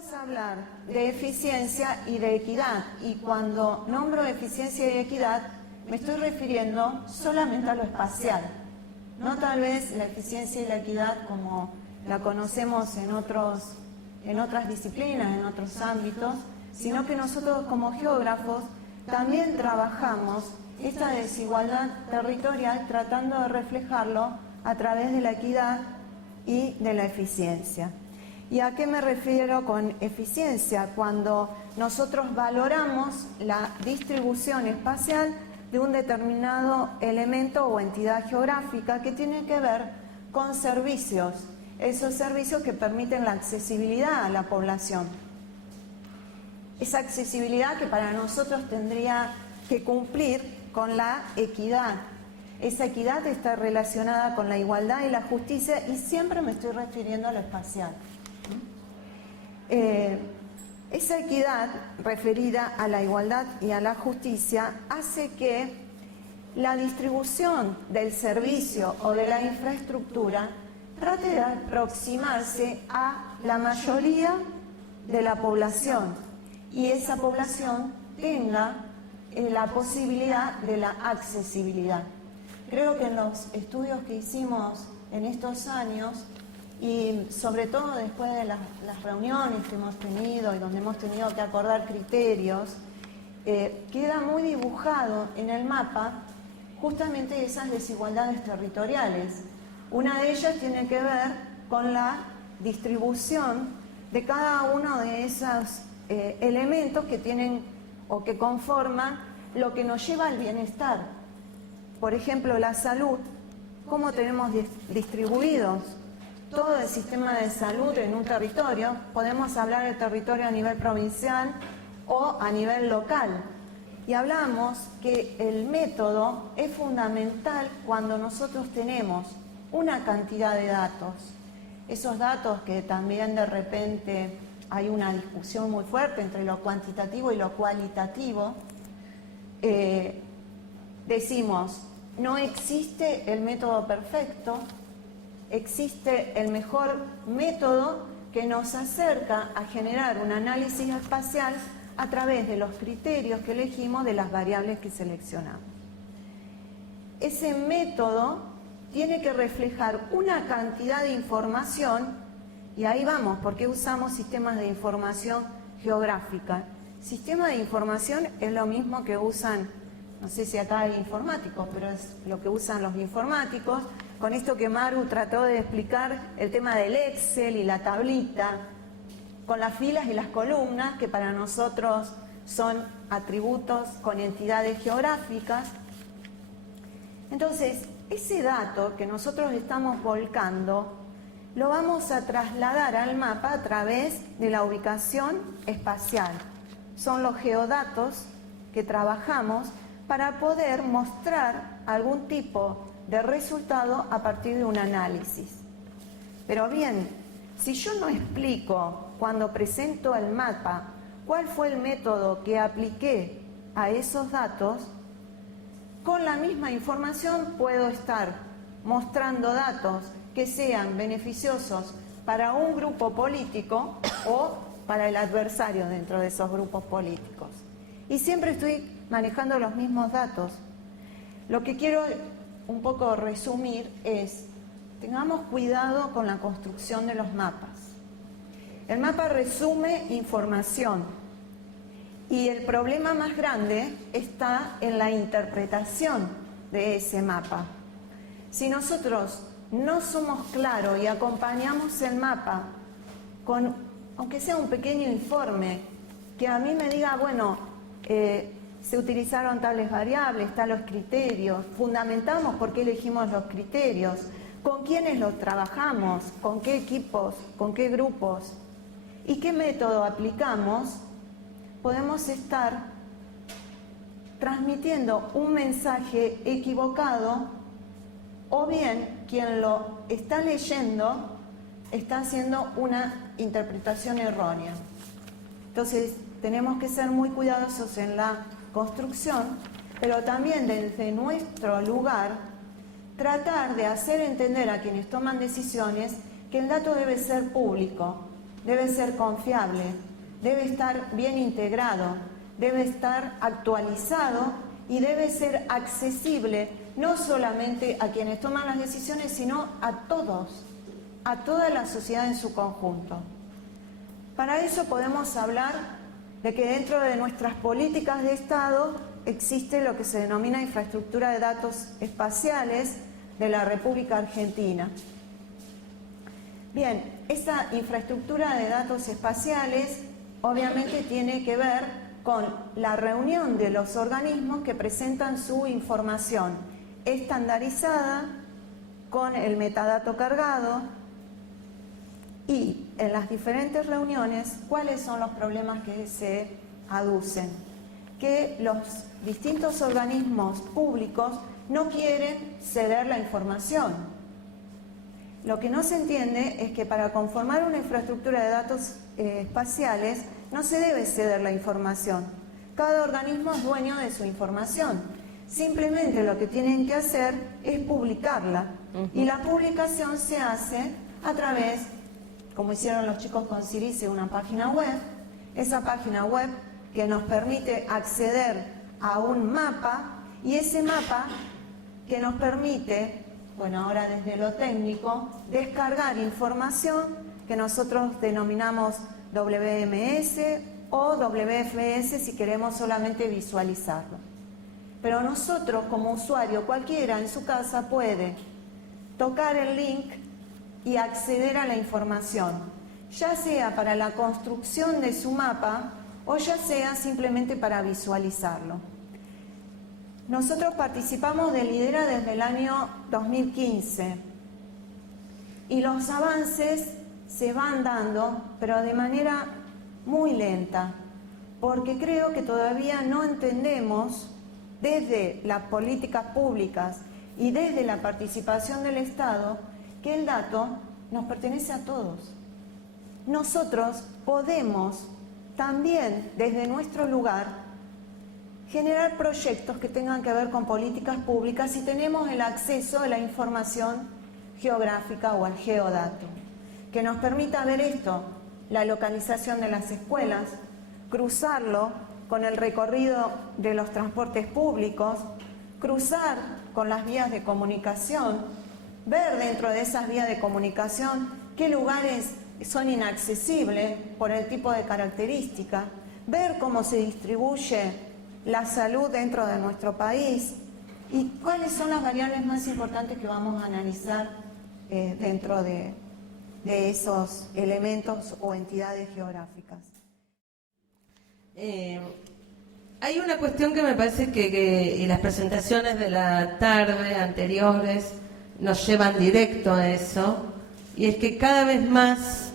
Vamos a hablar de eficiencia y de equidad, y cuando nombro eficiencia y equidad me estoy refiriendo solamente a lo espacial, no tal vez la eficiencia y la equidad como la conocemos en otras disciplinas, en otros ámbitos, sino que nosotros como geógrafos también trabajamos esta desigualdad territorial tratando de reflejarlo a través de la equidad y de la eficiencia. ¿Y a qué me refiero con eficiencia? Cuando nosotros valoramos la distribución espacial de un determinado elemento o entidad geográfica que tiene que ver con servicios, esos servicios que permiten la accesibilidad a la población. Esa accesibilidad que para nosotros tendría que cumplir con la equidad. Esa equidad está relacionada con la igualdad y la justicia, y siempre me estoy refiriendo a lo espacial. Esa equidad referida a la igualdad y a la justicia hace que la distribución del servicio o de la infraestructura trate de aproximarse a la mayoría de la población, y esa población tenga la posibilidad de la accesibilidad. Creo que en los estudios que hicimos en estos años, y sobre todo después de las reuniones que hemos tenido y donde hemos tenido que acordar criterios, queda muy dibujado en el mapa justamente esas desigualdades territoriales. Una de ellas tiene que ver con la distribución de cada uno de esos elementos que tienen o que conforman lo que nos lleva al bienestar. Por ejemplo, la salud, ¿cómo tenemos distribuidos todo el sistema de salud en un territorio? Podemos hablar del territorio a nivel provincial o a nivel local. Y hablamos que el método es fundamental cuando nosotros tenemos una cantidad de datos. Esos datos que también de repente hay una discusión muy fuerte entre lo cuantitativo y lo cualitativo. Decimos, no existe el método perfecto, existe el mejor método que nos acerca a generar un análisis espacial a través de los criterios que elegimos de las variables que seleccionamos. Ese método tiene que reflejar una cantidad de información, y ahí vamos, ¿por qué usamos sistemas de información geográfica? Sistema de información es lo mismo que usan, no sé si acá hay informáticos, pero es lo que usan los informáticos, con esto que Maru trató de explicar, el tema del Excel y la tablita, con las filas y las columnas, que para nosotros son atributos con entidades geográficas. Entonces, ese dato que nosotros estamos volcando, lo vamos a trasladar al mapa a través de la ubicación espacial. Son los geodatos que trabajamos para poder mostrar algún tipo de resultado a partir de un análisis. Pero bien, si yo no explico cuando presento el mapa cuál fue el método que apliqué a esos datos, con la misma información puedo estar mostrando datos que sean beneficiosos para un grupo político o para el adversario dentro de esos grupos políticos. Y siempre estoy manejando los mismos datos. Lo que quiero un poco resumir es, tengamos cuidado con la construcción de los mapas. El mapa resume información, y el problema más grande está en la interpretación de ese mapa. Si nosotros no somos claros y acompañamos el mapa con, aunque sea un pequeño informe, que a mí me diga, bueno, se utilizaron tales variables, tales criterios, fundamentamos por qué elegimos los criterios, con quiénes los trabajamos, con qué equipos, con qué grupos y qué método aplicamos, podemos estar transmitiendo un mensaje equivocado, o bien quien lo está leyendo está haciendo una interpretación errónea. Entonces tenemos que ser muy cuidadosos en la construcción, pero también desde nuestro lugar tratar de hacer entender a quienes toman decisiones que el dato debe ser público, debe ser confiable, debe estar bien integrado, debe estar actualizado y debe ser accesible no solamente a quienes toman las decisiones, sino a todos, a toda la sociedad en su conjunto. Para eso podemos hablar de que dentro de nuestras políticas de Estado existe lo que se denomina infraestructura de datos espaciales de la República Argentina. Bien, esa infraestructura de datos espaciales obviamente tiene que ver con la reunión de los organismos que presentan su información estandarizada con el metadato cargado y en las diferentes reuniones cuáles son los problemas que se aducen. Que los distintos organismos públicos no quieren ceder la información. Lo que no se entiende es que para conformar una infraestructura de datos espaciales no se debe ceder la información. Cada organismo es dueño de su información. Simplemente lo que tienen que hacer es publicarla. Y la publicación se hace a través, como hicieron los chicos con Cirice, una página web. Esa página web que nos permite acceder a un mapa, y ese mapa que nos permite, bueno, ahora desde lo técnico, descargar información que nosotros denominamos WMS o WFS si queremos solamente visualizarlo. Pero nosotros como usuario, cualquiera en su casa puede tocar el link y acceder a la información, ya sea para la construcción de su mapa o ya sea simplemente para visualizarlo. Nosotros participamos de Lidera desde el año 2015 y los avances se van dando, pero de manera muy lenta, porque creo que todavía no entendemos desde las políticas públicas y desde la participación del Estado que el dato nos pertenece a todos. Nosotros podemos también desde nuestro lugar generar proyectos que tengan que ver con políticas públicas si tenemos el acceso a la información geográfica o al geodato, que nos permita ver esto, la localización de las escuelas, cruzarlo con el recorrido de los transportes públicos, cruzar con las vías de comunicación, ver dentro de esas vías de comunicación qué lugares son inaccesibles por el tipo de característica, ver cómo se distribuye la salud dentro de nuestro país y cuáles son las variables más importantes que vamos a analizar dentro de esos elementos o entidades geográficas. Hay una cuestión que me parece que las presentaciones de la tarde anteriores nos llevan directo a eso, y es que cada vez más,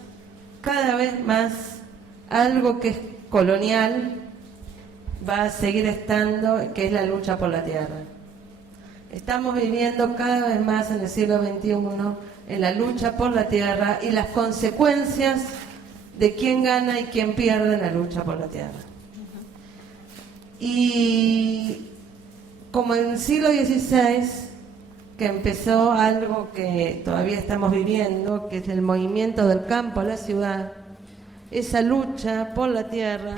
algo que es colonial va a seguir estando, que es la lucha por la tierra. Estamos viviendo cada vez más en el siglo XXI en la lucha por la tierra y las consecuencias de quién gana y quién pierde en la lucha por la tierra. Y como en el siglo XVI, que empezó algo que todavía estamos viviendo, que es el movimiento del campo a la ciudad, esa lucha por la tierra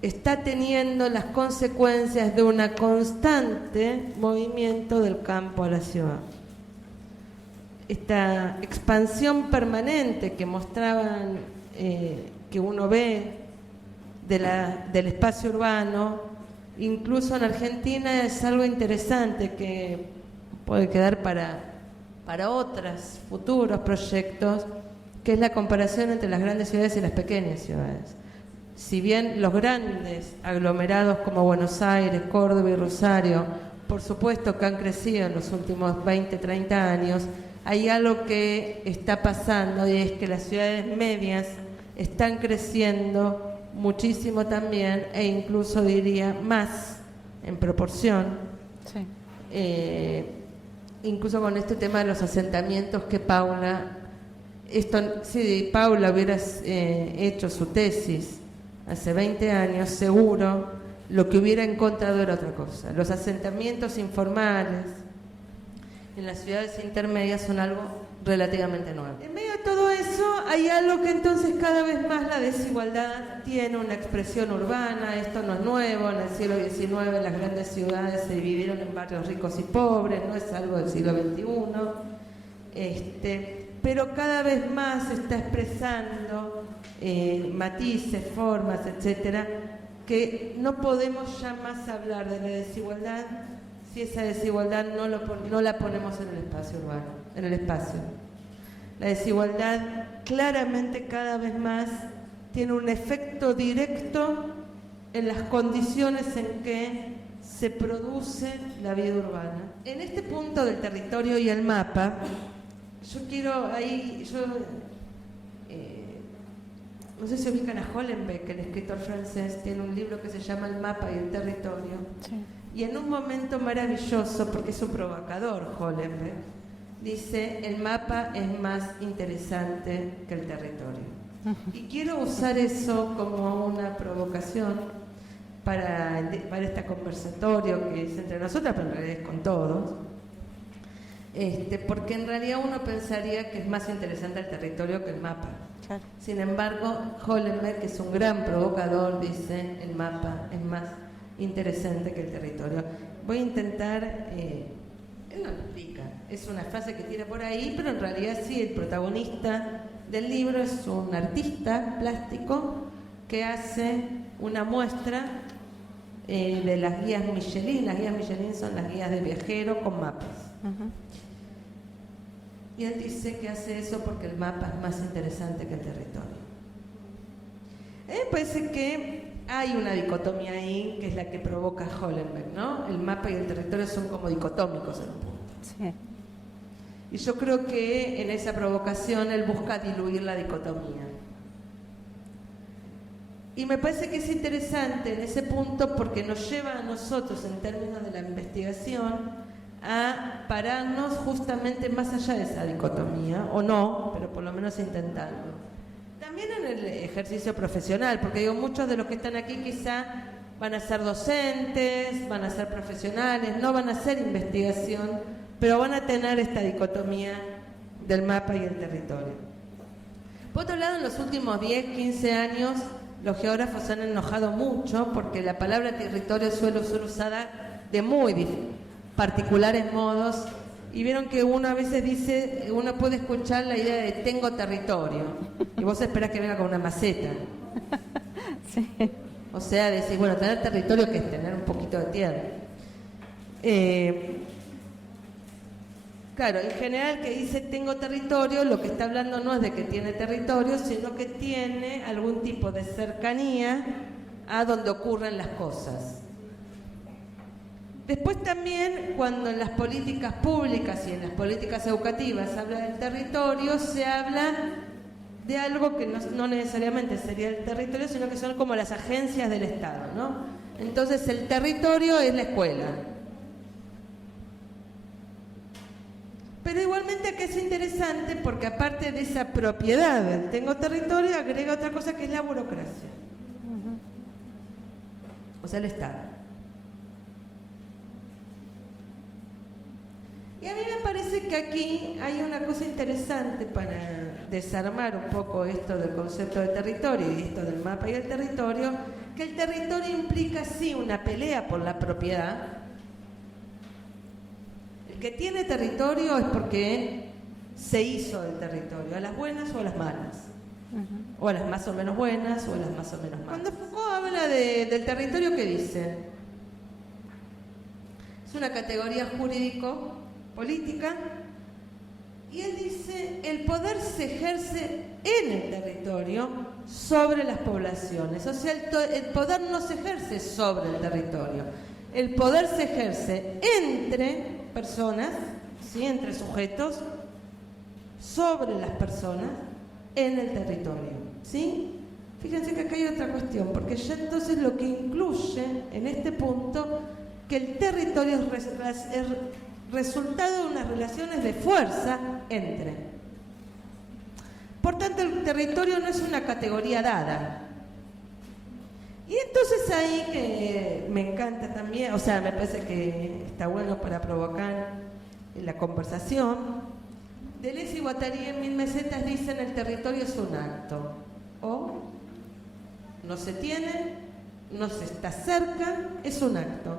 está teniendo las consecuencias de un constante movimiento del campo a la ciudad. Esta expansión permanente que mostraban, que uno ve del espacio urbano, incluso en Argentina, es algo interesante que puede quedar para otros futuros proyectos, que es la comparación entre las grandes ciudades y las pequeñas ciudades. Si bien los grandes aglomerados como Buenos Aires, Córdoba y Rosario, por supuesto que han crecido en los últimos 20, 30 años, hay algo que está pasando y es que las ciudades medias están creciendo muchísimo también e incluso diría más en proporción. Sí. Incluso con este tema de los asentamientos que Paula, si Paula hubiera hecho su tesis hace 20 años, seguro lo que hubiera encontrado era otra cosa. Los asentamientos informales en las ciudades intermedias son algo relativamente nuevo. En medio de todo eso hay algo que entonces cada vez más la desigualdad tiene una expresión urbana. Esto no es nuevo, en el siglo XIX las grandes ciudades se dividieron en barrios ricos y pobres, no es algo del siglo XXI, pero cada vez más se está expresando matices, formas, etcétera, que no podemos ya más hablar de la desigualdad si esa desigualdad no la ponemos en el espacio urbano, en el espacio. La desigualdad claramente cada vez más tiene un efecto directo en las condiciones en que se produce la vida urbana. En este punto del territorio y el mapa, yo quiero no sé si ubican a Hollenbeck, el escritor francés, tiene un libro que se llama El mapa y el territorio. Sí. Y en un momento maravilloso, porque es un provocador Hollenbeck, dice: el mapa es más interesante que el territorio. Y quiero usar eso como una provocación para este conversatorio que es entre nosotras, pero en realidad es con todos. Porque en realidad uno pensaría que es más interesante el territorio que el mapa. Claro. Sin embargo, Hollenbeck, que es un gran provocador, dice: el mapa es más interesante que el territorio. Voy a intentar, él no lo explica, es una frase que tira por ahí, pero en realidad sí, el protagonista del libro es un artista plástico que hace una muestra de las guías Michelin. Las guías Michelin son las guías de viajero con mapas. Y él dice que hace eso porque el mapa es más interesante que el territorio. A mí me parece que hay una dicotomía ahí que es la que provoca Hollenbeck, ¿no? El mapa y el territorio son como dicotómicos en un punto. Sí. Y yo creo que en esa provocación él busca diluir la dicotomía. Y me parece que es interesante en ese punto porque nos lleva a nosotros, en términos de la investigación, a pararnos justamente más allá de esa dicotomía, o no, pero por lo menos intentando. También en el ejercicio profesional, porque digo, muchos de los que están aquí quizá van a ser docentes, van a ser profesionales, no van a hacer investigación, pero van a tener esta dicotomía del mapa y el territorio. Por otro lado, en los últimos 10, 15 años, los geógrafos se han enojado mucho porque la palabra territorio suele ser usada de muy particulares modos, y vieron que uno a veces dice, uno puede escuchar la idea de tengo territorio, y vos esperás que venga con una maceta. Sí. O sea, decís, bueno, tener territorio que es tener un poquito de tierra. Claro, en general que dice tengo territorio, lo que está hablando no es de que tiene territorio, sino que tiene algún tipo de cercanía a donde ocurren las cosas. Después también, cuando en las políticas públicas y en las políticas educativas se habla del territorio, se habla de algo que no necesariamente sería el territorio, sino que son como las agencias del Estado, ¿no? Entonces el territorio es la escuela. Pero igualmente acá es interesante porque aparte de esa propiedad del tengo territorio, agrega otra cosa que es la burocracia. O sea, el Estado. Y a mí me parece que aquí hay una cosa interesante para desarmar un poco esto del concepto de territorio y esto del mapa y el territorio, que el territorio implica sí una pelea por la propiedad. El que tiene territorio es porque se hizo del territorio, a las buenas o a las malas, o a las más o menos buenas o a las más o menos malas. Cuando Foucault habla del territorio, ¿qué dice? Es una categoría jurídico-política, y él dice, el poder se ejerce en el territorio sobre las poblaciones. O sea, el poder no se ejerce sobre el territorio. El poder se ejerce entre personas, ¿sí? Entre sujetos, sobre las personas, en el territorio, ¿sí? Fíjense que acá hay otra cuestión, porque ya entonces lo que incluye en este punto que el territorio es resultado de unas relaciones de fuerza entre. Por tanto, el territorio no es una categoría dada. Y entonces ahí que me encanta también, o sea, me parece que está bueno para provocar la conversación, Deleuze y Guattari en 1000 mesetas dicen el territorio es un acto. O no se tiene, no se está cerca, es un acto.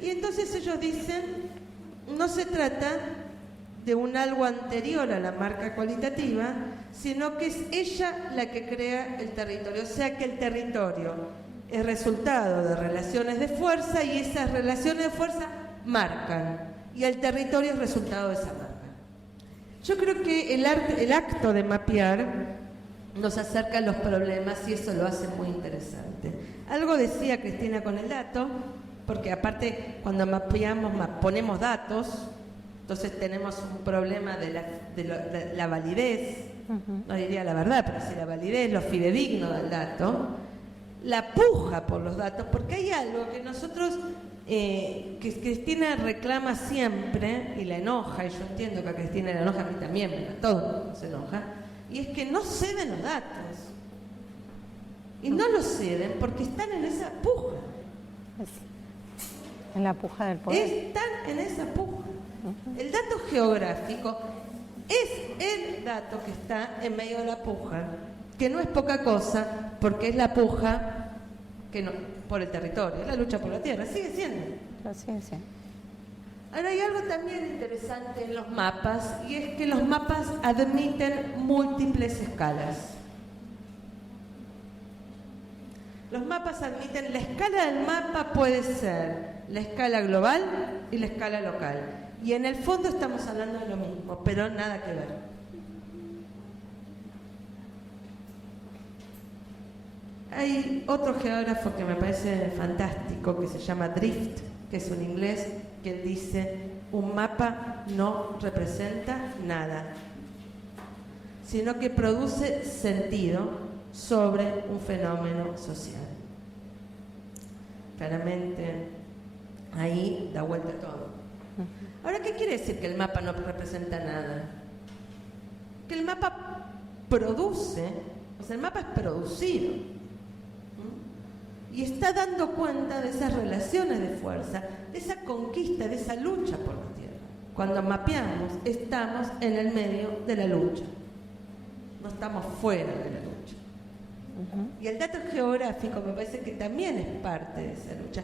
Y entonces ellos dicen, no se trata de un algo anterior a la marca cualitativa, sino que es ella la que crea el territorio. O sea que el territorio es resultado de relaciones de fuerza y esas relaciones de fuerza marcan. Y el territorio es resultado de esa marca. Yo creo que el acto de mapear nos acerca a los problemas y eso lo hace muy interesante. Algo decía Cristina con el dato, porque aparte cuando mapeamos ponemos datos, entonces tenemos un problema de la validez, no diría la verdad, pero sí la validez, lo fidedigno del dato, la puja por los datos, porque hay algo que nosotros, que Cristina reclama siempre, y la enoja, y yo entiendo que a Cristina la enoja, a mí también, a todo el mundo se enoja, y es que no ceden los datos. Y no los ceden porque están en esa puja. En la puja del poder. Están en esa puja. El dato geográfico es el dato que está en medio de la puja, que no es poca cosa, porque es la puja que no, por el territorio, es la lucha por la tierra, sigue siendo. Ahora hay algo también interesante en los mapas, y es que los mapas admiten múltiples escalas. Los mapas admiten, la escala del mapa puede ser la escala global y la escala local. Y en el fondo estamos hablando de lo mismo, pero nada que ver. Hay otro geógrafo que me parece fantástico, que se llama Drift, que es un inglés, que dice, un mapa no representa nada, sino que produce sentido sobre un fenómeno social. Claramente, ahí da vuelta todo. Ahora, ¿qué quiere decir que el mapa no representa nada? Que el mapa produce, o sea, el mapa es producido, y está dando cuenta de esas relaciones de fuerza, de esa conquista, de esa lucha por la tierra. Cuando mapeamos, estamos en el medio de la lucha, no estamos fuera de la lucha. Y el dato geográfico me parece que también es parte de esa lucha.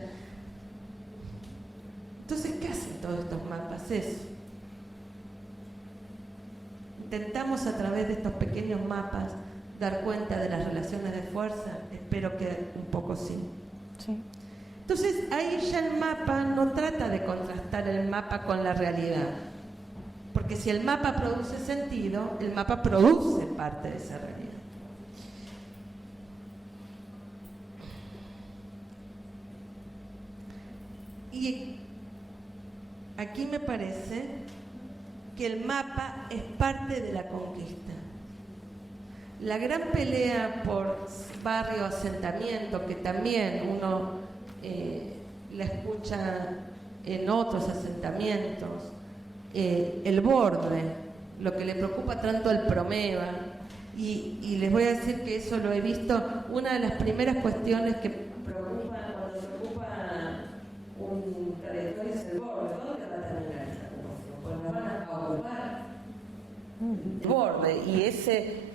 Entonces, ¿qué hacen todos estos mapas? Eso. Intentamos a través de estos pequeños mapas dar cuenta de las relaciones de fuerza. Espero que un poco sí. Entonces, ahí ya el mapa no trata de contrastar el mapa con la realidad. Porque si el mapa produce sentido, el mapa produce parte de esa realidad. Y aquí me parece que el mapa es parte de la conquista. La gran pelea por barrio, asentamiento, que también uno la escucha en otros asentamientos, el borde, lo que le preocupa tanto al Promeva, y les voy a decir que eso lo he visto, una de las primeras cuestiones que preocupa cuando se ocupa un territorio es el borde. ¿Dónde va a terminar esta cuestión? Pues nos van a ocupar el borde, y ese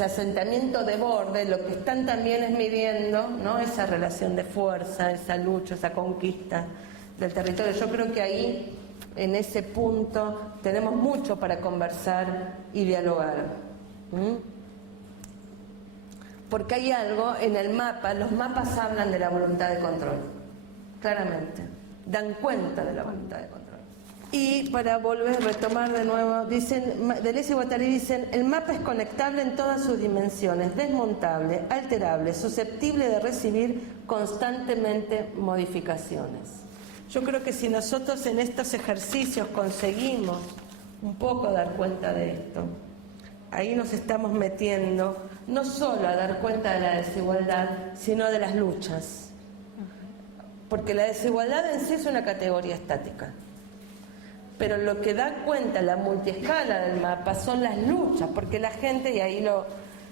asentamiento de borde, lo que están también es midiendo, ¿no?, esa relación de fuerza, esa lucha, esa conquista del territorio. Yo creo que ahí, en ese punto, tenemos mucho para conversar y dialogar. Porque hay algo en el mapa, los mapas hablan de la voluntad de control, claramente, dan cuenta de la voluntad de control. Y para volver a retomar de nuevo, dicen, Deleuze y Guattari dicen, el mapa es conectable en todas sus dimensiones, desmontable, alterable, susceptible de recibir constantemente modificaciones. Yo creo que si nosotros en estos ejercicios conseguimos un poco dar cuenta de esto, ahí nos estamos metiendo no solo a dar cuenta de la desigualdad, sino de las luchas. Porque la desigualdad en sí es una categoría estática. Pero lo que da cuenta la multiescala del mapa son las luchas, porque la gente, y ahí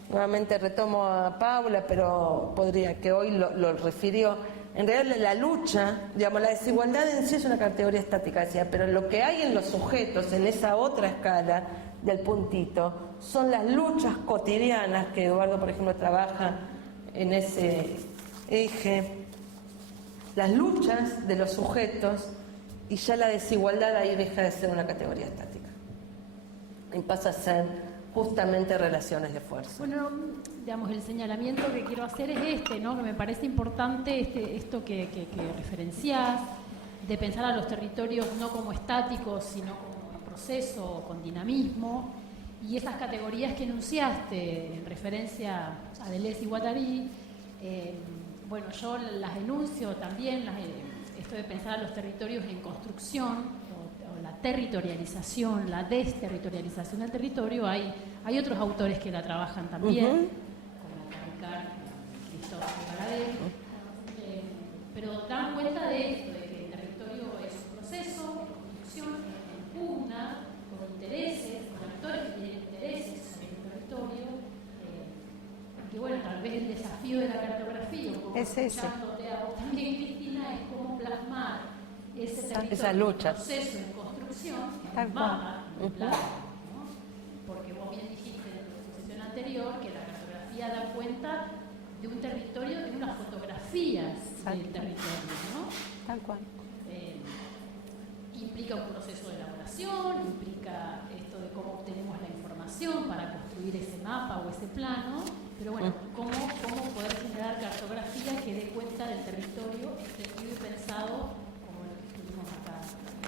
nuevamente retomo a Paula, pero podría que hoy lo refirió, en realidad la lucha, digamos, la desigualdad en sí es una categoría estática, decía, pero lo que hay en los sujetos, en esa otra escala, del puntito, son las luchas cotidianas que Eduardo, por ejemplo, trabaja en ese eje, las luchas de los sujetos, y ya la desigualdad ahí deja de ser una categoría estática y pasa a ser justamente relaciones de fuerza. Bueno, digamos, el señalamiento que quiero hacer es ¿no? Que me parece importante esto que referenciás, de pensar a los territorios no como estáticos, sino como proceso, con dinamismo, y esas categorías que enunciaste en referencia a Deleuze y Guattari, bueno, yo las enuncio también, esto de pensar a los territorios en construcción, o la territorialización, la desterritorialización del territorio. Hay otros autores que la trabajan también, como Ricard, Christophe Baradel, pero dan cuenta de esto, de que el territorio es un proceso de construcción, en pugna, con intereses, con actores que tienen intereses sobre el territorio, que bueno, tal vez el desafío de la cartografía, un poco escuchándote a vos también, Cristina, es cómo plasmar ese territorio, esas luchas, proceso en construcción, en un mapa, en un plano, ¿no? Porque vos bien dijiste en tu exposición anterior que la cartografía da cuenta de un territorio, de unas fotografías del territorio, ¿no? Tal cual. Implica un proceso de elaboración, implica esto de cómo obtenemos la información para construir ese mapa o ese plano, pero bueno, cómo poder generar cartografía que dé cuenta del territorio entendido y pensado como lo que estuvimos acá,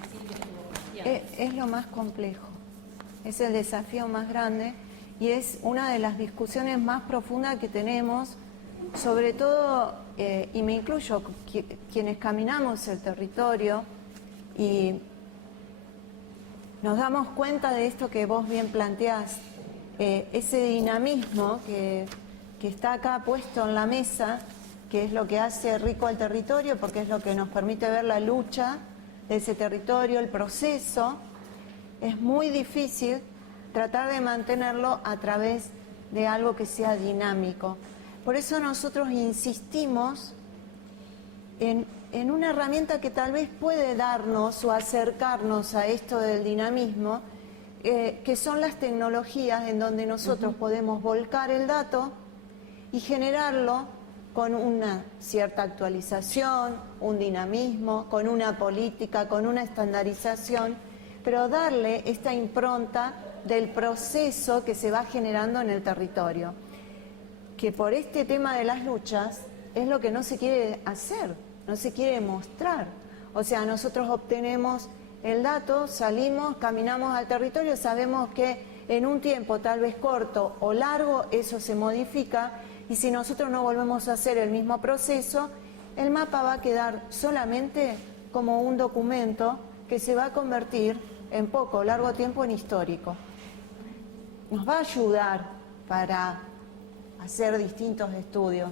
Silvia estuvo planteando. Es lo más complejo, es el desafío más grande y es una de las discusiones más profundas que tenemos, sobre todo, y me incluyo, quienes caminamos el territorio y nos damos cuenta de esto que vos bien planteás, ese dinamismo que está acá puesto en la mesa, que es lo que hace rico al territorio, porque es lo que nos permite ver la lucha de ese territorio, el proceso. Es muy difícil tratar de mantenerlo a través de algo que sea dinámico. Por eso nosotros insistimos en una herramienta que tal vez puede darnos o acercarnos a esto del dinamismo, que son las tecnologías en donde nosotros podemos volcar el dato y generarlo con una cierta actualización, un dinamismo, con una política, con una estandarización, pero darle esta impronta del proceso que se va generando en el territorio, que por este tema de las luchas es lo que no se quiere hacer, no se quiere mostrar. O sea, nosotros obtenemos el dato, salimos, caminamos al territorio, sabemos que en un tiempo tal vez corto o largo eso se modifica, y si nosotros no volvemos a hacer el mismo proceso, el mapa va a quedar solamente como un documento que se va a convertir en poco o largo tiempo en histórico. Nos va a ayudar para hacer distintos estudios,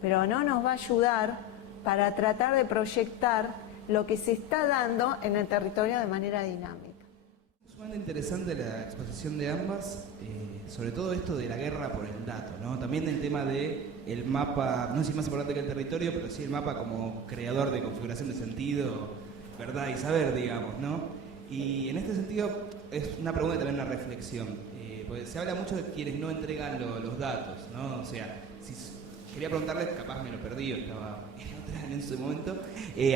pero no nos va a ayudar para tratar de proyectar lo que se está dando en el territorio de manera dinámica. Es sumamente interesante la exposición de ambas, sobre todo esto de la guerra por el dato, ¿no? También el tema de el mapa, no sé si más importante que el territorio, pero sí el mapa como creador de configuración de sentido, verdad y saber, digamos, ¿no? Y en este sentido es una pregunta y también una reflexión, porque se habla mucho de quienes no entregan los datos, ¿no? O sea, quería preguntarles, capaz me lo perdí, estaba en otra en ese momento,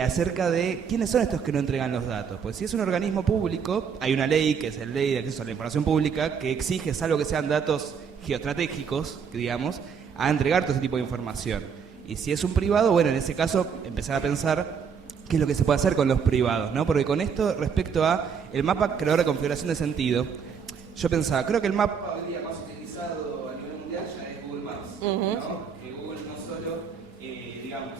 acerca de quiénes son estos que no entregan los datos. Pues si es un organismo público, hay una ley, que es la Ley de Acceso a la Información Pública, que exige, salvo que sean datos geoestratégicos, digamos, a entregar todo ese tipo de información. Y si es un privado, bueno, en ese caso, empezar a pensar qué es lo que se puede hacer con los privados, ¿no? Porque con esto, respecto a el mapa creador de configuración de sentido, yo pensaba, creo que el mapa hoy día más utilizado a nivel mundial ya es Google Maps, ¿no? Que Google no solo, digamos,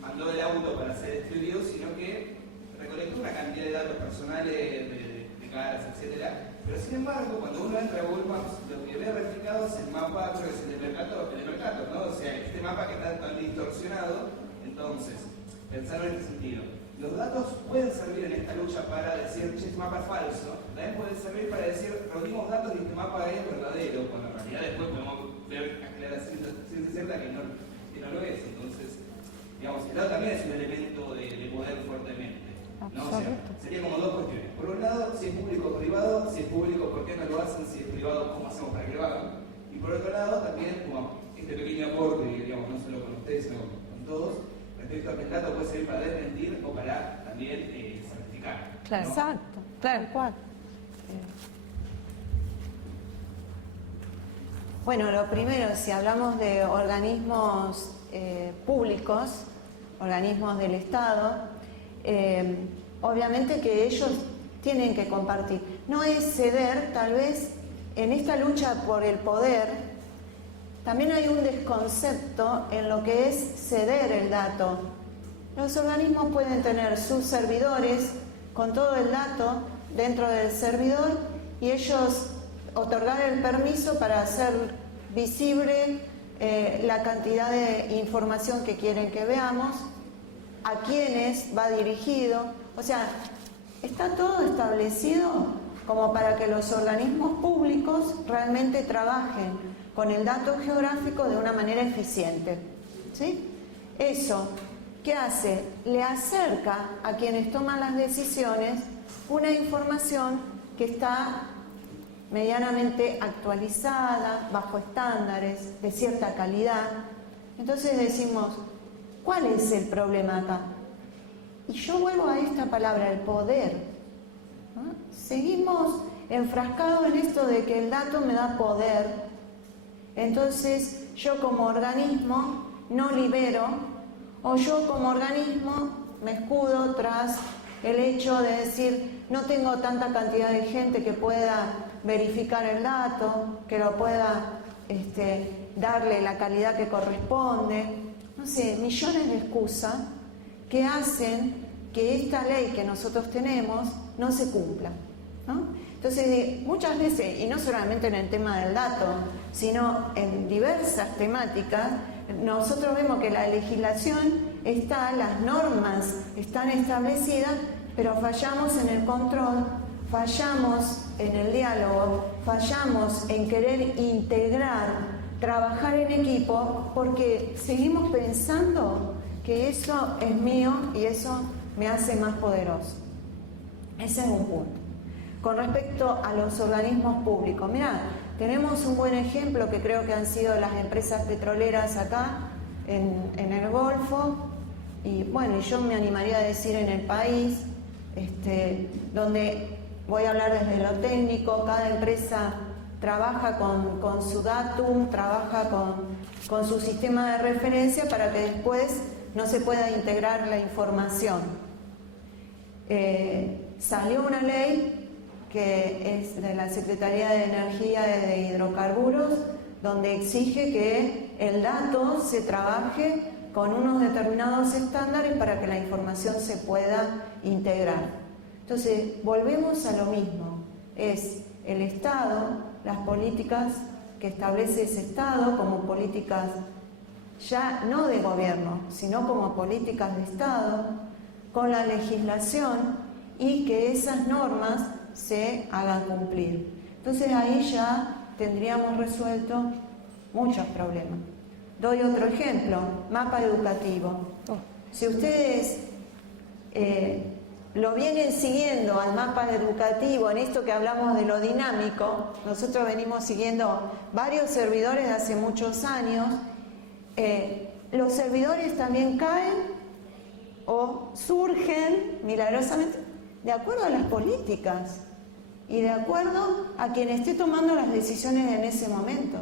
mandó el auto para hacer estudios, sino que recolectó una cantidad de datos personales, de caras, etcétera. Pero sin embargo, cuando uno entra a Google Maps, lo que ve replicado es el mapa, creo que es el de Mercator, ¿no? O sea, este mapa que está tan distorsionado. Entonces, pensar en este sentido. Los datos pueden servir en esta lucha para decir, che, este mapa es falso. También pueden servir para decir, reunimos datos y este mapa es verdadero, cuando en realidad después podemos ver aclarar ciencia cierta que no lo es. Entonces, digamos, el dato también es un elemento de poder fuertemente, ¿no? O sea, sería como dos cuestiones. Por un un lado, si es público o privado, si es público, ¿por qué no lo hacen? Si es privado, ¿cómo hacemos para que lo hagan? Y por otro lado, también, como este pequeño aporte, digamos, no solo con ustedes, sino con todos, respecto a que el dato puede servir para desmentir o para también certificar. Claro. ¿no? Exacto, claro, cual. Bueno, lo primero, si hablamos de organismos públicos, organismos del Estado, obviamente que ellos tienen que compartir. No es ceder, tal vez, en esta lucha por el poder, también hay un desconcepto en lo que es ceder el dato. Los organismos pueden tener sus servidores con todo el dato dentro del servidor y ellos otorgar el permiso para hacer visible la cantidad de información que quieren que veamos, a quiénes va dirigido. O sea, está todo establecido como para que los organismos públicos realmente trabajen con el dato geográfico de una manera eficiente. ¿Sí? Eso, ¿qué hace? Le acerca a quienes toman las decisiones una información que está medianamente actualizada, bajo estándares, de cierta calidad. Entonces decimos, ¿cuál es el problema acá? Y yo vuelvo a esta palabra, el poder. ¿No? Seguimos enfrascados en esto de que el dato me da poder. Entonces yo como organismo no libero, o yo como organismo me escudo tras el hecho de decir, no tengo tanta cantidad de gente que pueda verificar el dato, que lo pueda darle la calidad que corresponde. No sé, millones de excusas que hacen que esta ley que nosotros tenemos no se cumpla, ¿no? Entonces, muchas veces, y no solamente en el tema del dato, sino en diversas temáticas, nosotros vemos que la legislación está, las normas están establecidas, pero fallamos en el control, fallamos en el diálogo, fallamos en querer integrar, trabajar en equipo, porque seguimos pensando que eso es mío y eso me hace más poderoso. Ese es un punto. Con respecto a los organismos públicos, mirá, tenemos un buen ejemplo que creo que han sido las empresas petroleras acá en el Golfo, y bueno, yo me animaría a decir en el país, donde voy a hablar desde lo técnico, cada empresa trabaja con su datum, trabaja con su sistema de referencia para que después no se pueda integrar la información. Salió una ley que es de la Secretaría de Energía y de Hidrocarburos, donde exige que el dato se trabaje con unos determinados estándares para que la información se pueda integrar. Entonces, volvemos a lo mismo, es el Estado, las políticas que establece ese Estado como políticas ya no de gobierno, sino como políticas de Estado, con la legislación y que esas normas se hagan cumplir. Entonces ahí ya tendríamos resuelto muchos problemas. Doy otro ejemplo, mapa educativo. Si ustedes lo vienen siguiendo al mapa educativo, en esto que hablamos de lo dinámico, nosotros venimos siguiendo varios servidores de hace muchos años, los servidores también caen o surgen milagrosamente de acuerdo a las políticas y de acuerdo a quien esté tomando las decisiones en ese momento.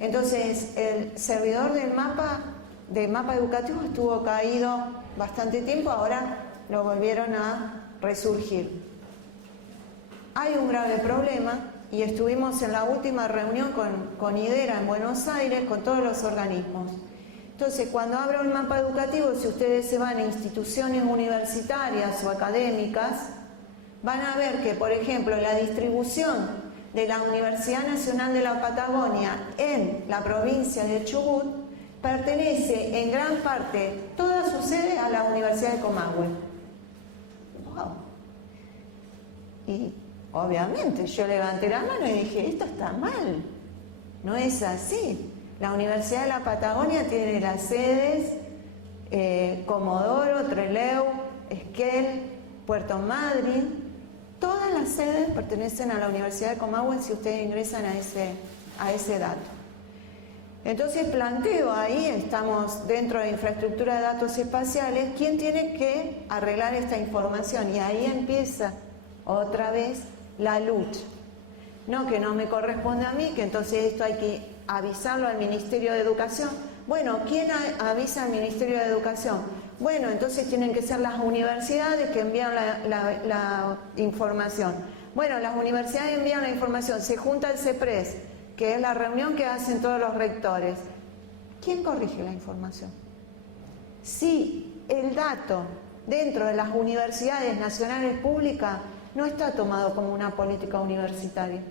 Entonces, el servidor del mapa educativo estuvo caído bastante tiempo, ahora lo volvieron a resurgir. Hay un grave problema y estuvimos en la última reunión con IDERA en Buenos Aires, con todos los organismos. Entonces, cuando abro el mapa educativo, si ustedes se van a instituciones universitarias o académicas, van a ver que, por ejemplo, la distribución de la Universidad Nacional de la Patagonia en la provincia de Chubut pertenece en gran parte, toda su sede, a la Universidad de Comahue. ¡Wow! Y obviamente yo levanté la mano y dije, esto está mal, no es así. La Universidad de la Patagonia tiene las sedes Comodoro, Trelew, Esquel, Puerto Madryn, Todas las sedes pertenecen a la Universidad de Comahue si ustedes ingresan a ese dato. Entonces planteo ahí, estamos dentro de infraestructura de datos espaciales, ¿quién tiene que arreglar esta información? Y ahí empieza otra vez la lucha. No, que no me corresponde a mí, que entonces esto hay que avisarlo al Ministerio de Educación. Bueno, ¿quién avisa al Ministerio de Educación? Bueno, entonces tienen que ser las universidades que envían la información. Bueno, las universidades envían la información, se junta el CEPRES, que es la reunión que hacen todos los rectores. ¿Quién corrige la información? Si el dato dentro de las universidades nacionales públicas no está tomado como una política universitaria.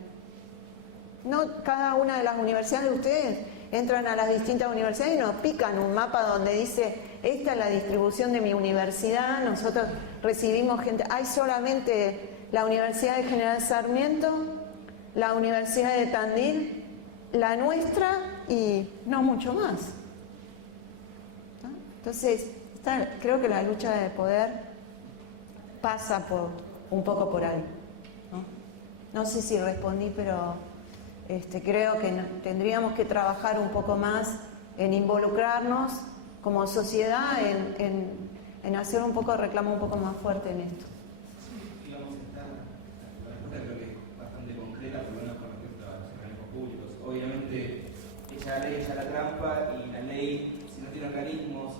No, cada una de las universidades de ustedes entran a las distintas universidades y nos pican un mapa donde dice, esta es la distribución de mi universidad, nosotros recibimos gente, hay solamente la Universidad de General Sarmiento, la Universidad de Tandil, la nuestra y no mucho más. ¿No? Entonces, creo que la lucha de poder pasa un poco por ahí. No sé si respondí, pero creo que tendríamos que trabajar un poco más en involucrarnos como sociedad, en hacer un poco de reclamo un poco más fuerte en esto. Digamos, la respuesta creo que es bastante concreta, por lo menos con respecto a los organismos públicos. Obviamente, ella la ley, ella la trampa, y la ley, si no tiene organismos,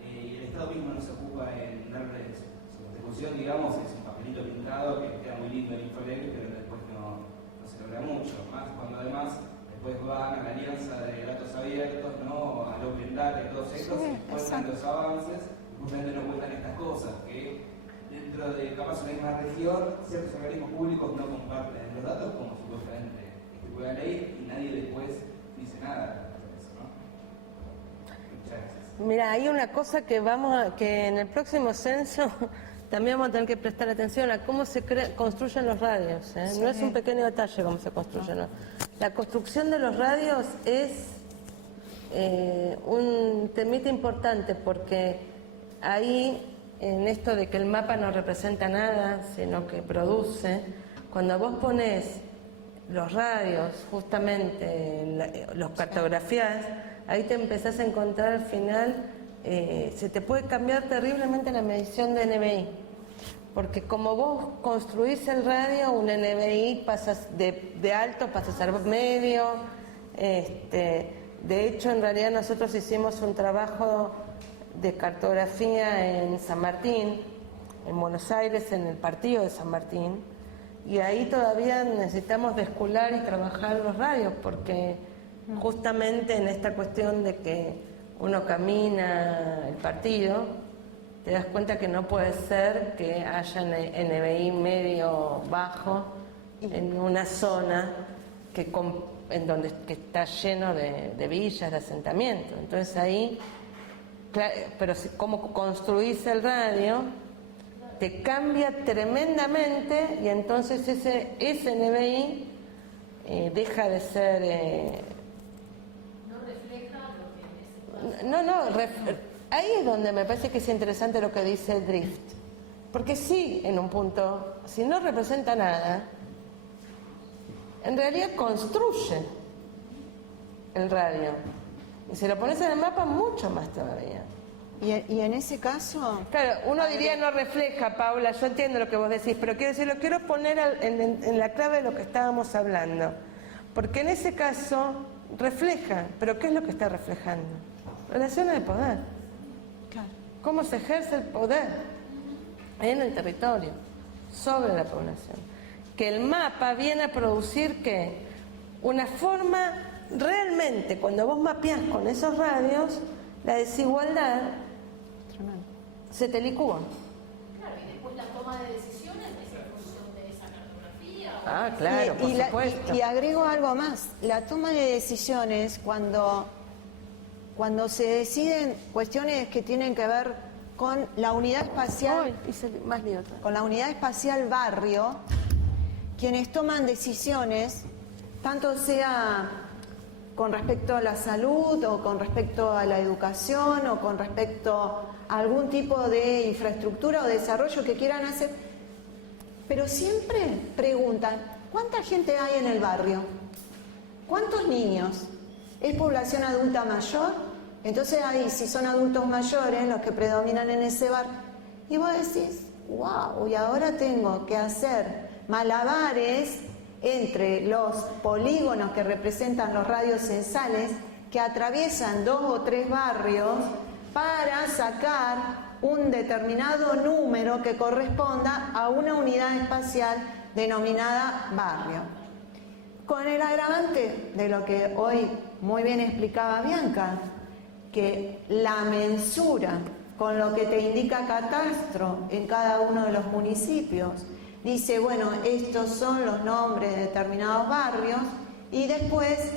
y el Estado mismo no se ocupa en darle su ejecución, digamos, es un papelito pintado que queda muy lindo en Infolex, pero después no se logra mucho. Más cuando además después van a la alianza de datos abiertos, ¿no? Al Open Data y todos estos, y cuentan los avances, justamente no cuentan estas cosas, que dentro de capaz una misma región, ciertos organismos públicos no comparten los datos como supuestamente estipula la ley, y nadie después dice nada de eso, ¿no? Muchas gracias. Mira, hay una cosa que que en el próximo censo también vamos a tener que prestar atención a cómo se construyen los radios. Sí. No es un pequeño detalle cómo se construyen. No. La construcción de los radios es un temita importante, porque ahí, en esto de que el mapa no representa nada, sino que produce, cuando vos pones los radios, justamente los cartografías, ahí te empezás a encontrar al final, se te puede cambiar terriblemente la medición de NBI, porque como vos construís el radio, un NBI pasas de alto, pasas a medio. De hecho, en realidad nosotros hicimos un trabajo de cartografía en San Martín, en Buenos Aires, en el partido de San Martín, y ahí todavía necesitamos descular y trabajar los radios, porque justamente en esta cuestión de que uno camina el partido, te das cuenta que no puede ser que haya NBI medio bajo en una zona que está lleno de villas, de asentamientos. Entonces ahí, pero como construís el radio, te cambia tremendamente, y entonces ese NBI deja de ser... ahí es donde me parece que es interesante lo que dice el Drift, porque sí, en un punto, si no representa nada, en realidad construye el radio, y si lo pones en el mapa, mucho más todavía. Y en ese caso... Claro, uno diría no refleja, Paula, yo entiendo lo que vos decís, pero quiero decir, lo quiero poner en la clave de lo que estábamos hablando, porque en ese caso refleja, pero ¿qué es lo que está reflejando? Relaciones de poder. Claro. Cómo se ejerce el poder en el territorio, sobre la población. Que el mapa viene a producir, ¿qué? Una forma, realmente, cuando vos mapeás con esos radios, la desigualdad se te licúa. Claro, y después la toma de decisiones es en función de esa cartografía. Ah, claro, por supuesto. Y agrego algo más. La toma de decisiones, cuando se deciden cuestiones que tienen que ver con la unidad espacial, con la unidad espacial barrio, quienes toman decisiones, tanto sea con respecto a la salud o con respecto a la educación o con respecto a algún tipo de infraestructura o desarrollo que quieran hacer, pero siempre preguntan, ¿cuánta gente hay en el barrio? ¿Cuántos niños? ¿Es población adulta mayor? Entonces ahí, si son adultos mayores los que predominan en ese barrio, y vos decís, wow, y ahora tengo que hacer malabares entre los polígonos que representan los radios censales que atraviesan 2 o 3 barrios para sacar un determinado número que corresponda a una unidad espacial denominada barrio. Con el agravante de lo que hoy muy bien explicaba Bianca, que la mensura con lo que te indica Catastro en cada uno de los municipios dice, bueno, estos son los nombres de determinados barrios, y después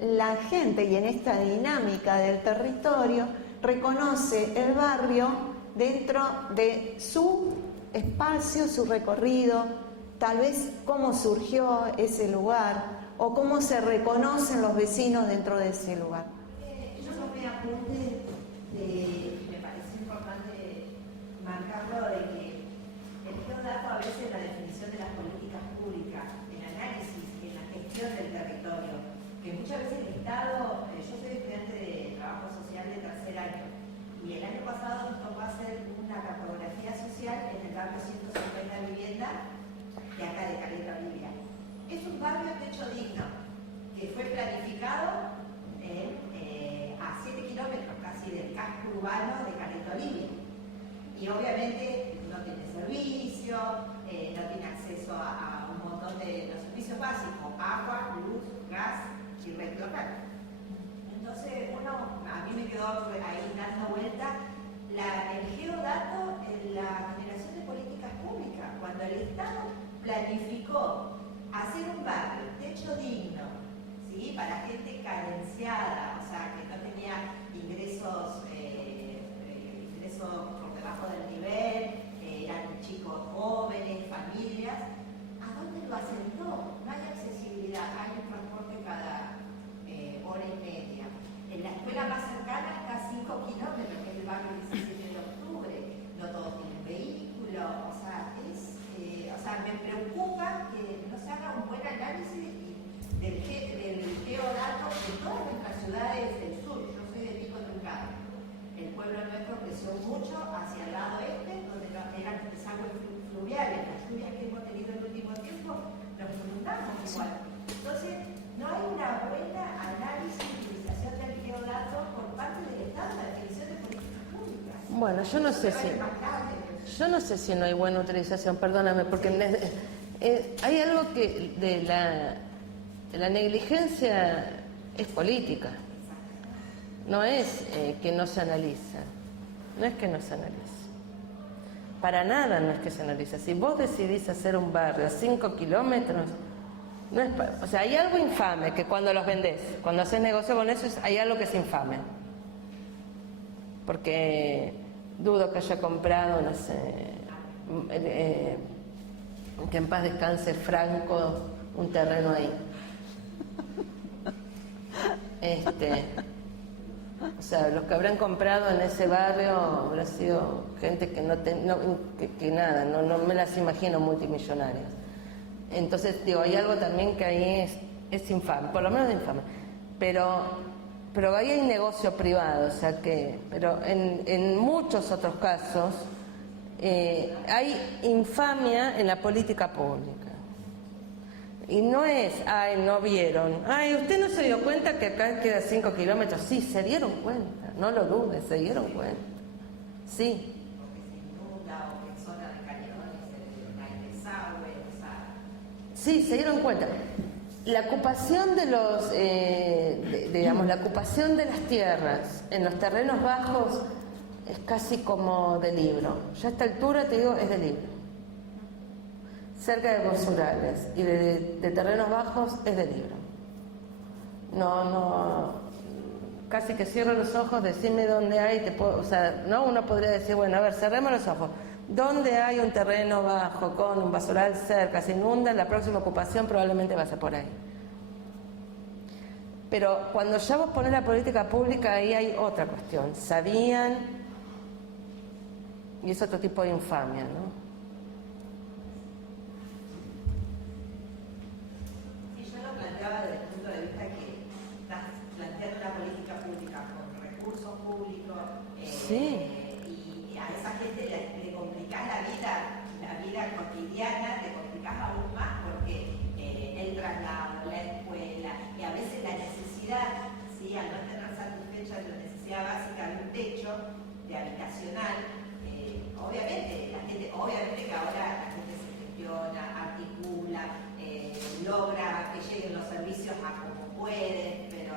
la gente, y en esta dinámica del territorio, reconoce el barrio dentro de su espacio, su recorrido, tal vez cómo surgió ese lugar o cómo se reconocen los vecinos dentro de ese lugar. Yo tomé apuntes me parece importante marcarlo, de que el geodato a veces la definición de las políticas públicas, el análisis y en la gestión del territorio, que muchas veces el Estado, yo soy estudiante de trabajo social de tercer año, y el año pasado nos tocó hacer una cartografía social en el barrio 150 vivienda de acá de Caleta Olivia. Es un barrio techo digno, que fue planificado a 7 kilómetros casi del casco urbano de Caleta Olivia. Y obviamente no tiene servicio, no tiene acceso a un montón de los servicios básicos, agua, luz, gas y red local. Entonces, a mí me quedó ahí dando vuelta el geodato en la generación de políticas públicas. Cuando el Estado planificó hacer un barrio, techo digno, ¿sí?, para gente carenciada, o sea, que no tenía ingresos por debajo del nivel, eran chicos jóvenes, familias, ¿a dónde lo asentó? No hay accesibilidad, hay un transporte cada hora y media. En la escuela más cercana está a 5 kilómetros, que es el barrio 17 de octubre, no todos tienen vehículo, o sea, me preocupa que no se haga un buen análisis del geodato de todas nuestras ciudades del sur. Yo soy de Pico Truncado. El pueblo nuestro creció mucho hacia el lado este, donde eran desagües fluviales. Las lluvias que hemos tenido en el último tiempo nos inundamos igual. Entonces, no hay una buena análisis y utilización del geodato por parte del Estado en la definición de políticas públicas. Bueno, yo no sé si no hay buena utilización, perdóname, porque hay algo que de la negligencia es política. No es que no se analiza, no es que no se analiza. Para nada no es que se analiza. Si vos decidís hacer un barrio a 5 kilómetros, no es o sea, hay algo infame que cuando los vendés, cuando haces negocio con eso, hay algo que es infame. Porque dudo que haya comprado, no sé, que en paz descanse Franco, un terreno ahí. O sea, los que habrán comprado en ese barrio habrá sido gente que no me las imagino multimillonarias. Entonces, digo, hay algo también que ahí es infame, por lo menos infame. Pero ahí hay negocio privado, o sea que, pero en muchos otros casos hay infamia en la política pública. Y no es, ay, no vieron, ay, ¿usted no se dio cuenta que acá queda 5 kilómetros? Sí, se dieron cuenta, no lo dudes, se dieron cuenta. Sí. Porque se inunda o en zona de cañones, hay desagüe, o sea. Sí, se dieron cuenta. La ocupación de la ocupación de las tierras en los terrenos bajos es casi como de libro. Ya a esta altura te digo, es de libro. Cerca de basurales y de terrenos bajos es de libro. No, casi que cierro los ojos, decime dónde hay, uno podría decir, bueno, a ver, cerremos los ojos. ¿Dónde hay un terreno bajo con un basural cerca, se inunda, la próxima ocupación probablemente va a ser por ahí? Pero cuando ya vos ponés la política pública, ahí hay otra cuestión. Sabían, y es otro tipo de infamia, ¿no? pueden, pero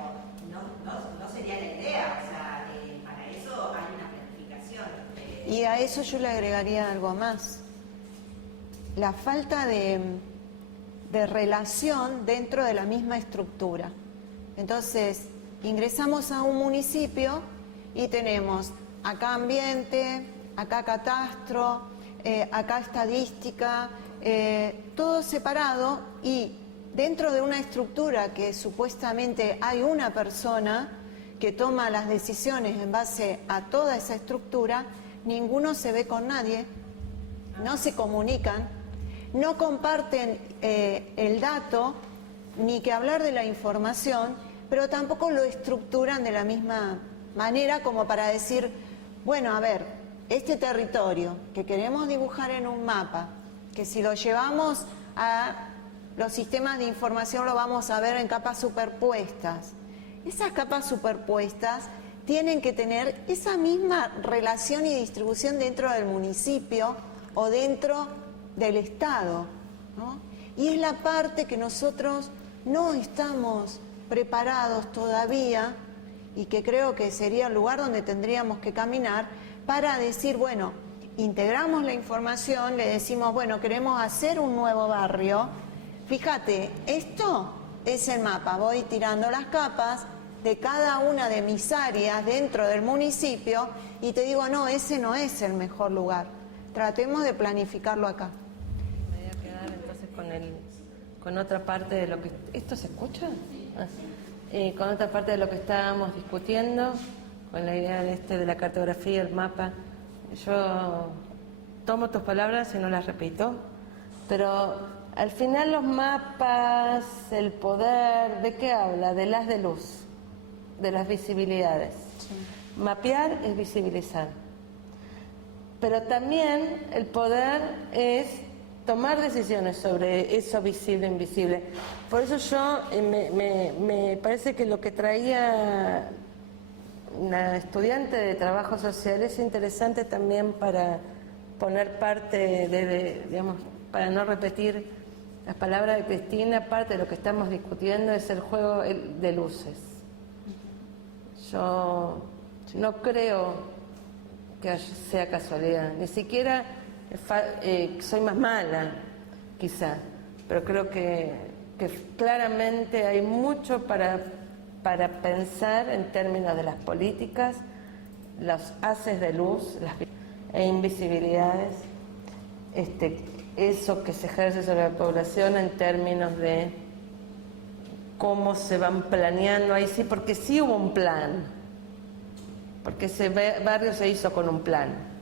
no sería la idea, o sea, para eso hay una planificación. Y a eso yo le agregaría algo más. La falta de relación dentro de la misma estructura. Entonces, ingresamos a un municipio y tenemos acá ambiente, acá catastro, acá estadística, todo separado, y dentro de una estructura que supuestamente hay una persona que toma las decisiones en base a toda esa estructura, ninguno se ve con nadie, no se comunican, no comparten el dato, ni que hablar de la información, pero tampoco lo estructuran de la misma manera como para decir, bueno, a ver, este territorio que queremos dibujar en un mapa, que si lo llevamos a los sistemas de información lo vamos a ver en capas superpuestas. Esas capas superpuestas tienen que tener esa misma relación y distribución dentro del municipio o dentro del Estado, ¿no? Y es la parte que nosotros no estamos preparados todavía y que creo que sería el lugar donde tendríamos que caminar para decir, bueno, integramos la información, le decimos, bueno, queremos hacer un nuevo barrio. Fíjate, esto es el mapa, voy tirando las capas de cada una de mis áreas dentro del municipio y te digo, no, ese no es el mejor lugar. Tratemos de planificarlo acá. Me voy a quedar entonces con otra parte de lo que... ¿Esto se escucha? Con otra parte de lo que estábamos discutiendo, con la idea de la cartografía, el mapa. Yo tomo tus palabras y no las repito, pero al final los mapas, el poder, ¿de qué habla? Del haz de luz, de las visibilidades. Sí. Mapear es visibilizar. Pero también el poder es tomar decisiones sobre eso visible e invisible. Por eso yo me parece que lo que traía una estudiante de trabajo social es interesante también para poner parte digamos, para no repetir las palabras de Cristina, parte de lo que estamos discutiendo es el juego de luces. Yo no creo que sea casualidad, ni siquiera soy más mala, quizá, pero creo que claramente hay mucho para pensar en términos de las políticas, los haces de luz e invisibilidades, eso que se ejerce sobre la población en términos de cómo se van planeando ahí sí, porque sí hubo un plan, porque ese barrio se hizo con un plan.